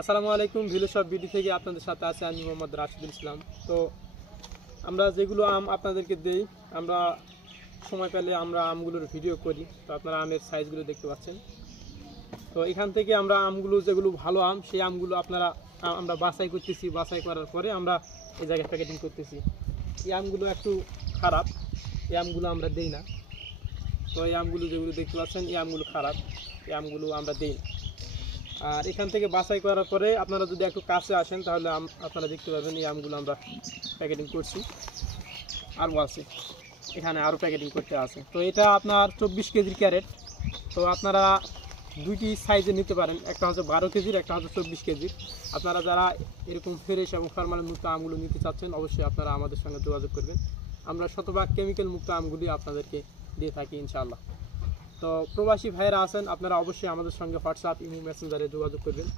আসসালামু আলাইকুম। ভিলো সব বিডি থেকে আপনাদের সাথে আছে আমি মোহাম্মদ রাশিদুল ইসলাম। তো আমরা যেগুলো আম আপনাদেরকে দেই, আমরা সময় পেলে আমরা আমগুলোর ভিডিও করি। তো আপনারা আমের সাইজগুলো দেখতে পাচ্ছেন। তো এখান থেকে আমরা আমগুলো যেগুলো ভালো আম, সেই আমগুলো আমরা বাছাই করতেছি। বাছাই করার পরে আমরা এই জায়গায় প্যাকেটিং করতেছি। এই আমগুলো একটু খারাপ, এই আমগুলো আমরা দেই না। তো এই আমগুলো যেগুলো দেখতে পাচ্ছেন, এই আমগুলো খারাপ, এই আমগুলো আমরা দেই না। আর এখান থেকে বাছাই করার পরে আপনারা যদি একটু কাছে আসেন তাহলে আপনারা দেখতে পাবেন এই আমগুলো আমরা প্যাকেটিং করছি। আরও আছে, এখানে আরও প্যাকেটিং করতে আছে। তো এটা আপনার 24 কেজির ক্যারেট। তো আপনারা দুইটি সাইজে নিতে পারেন, একটা হচ্ছে 12 কেজির, একটা হচ্ছে 24 কেজির। আপনারা যারা এরকম ফ্রেশ এবং ফরমালিন মুক্ত আমগুলো নিতে চাচ্ছেন, অবশ্যই আপনারা আমাদের সঙ্গে যোগাযোগ করবেন। আমরা শতভাগ কেমিক্যাল মুক্ত আমগুলি আপনাদেরকে দিয়ে থাকি ইনশাআল্লাহ। তো প্রবাসী ভাইয়েরা আছেন, আপনারা অবশ্যই আমাদের সঙ্গে হোয়াটসঅ্যাপ, ইমো, মেসেঞ্জারে যোগাযোগ করবেন।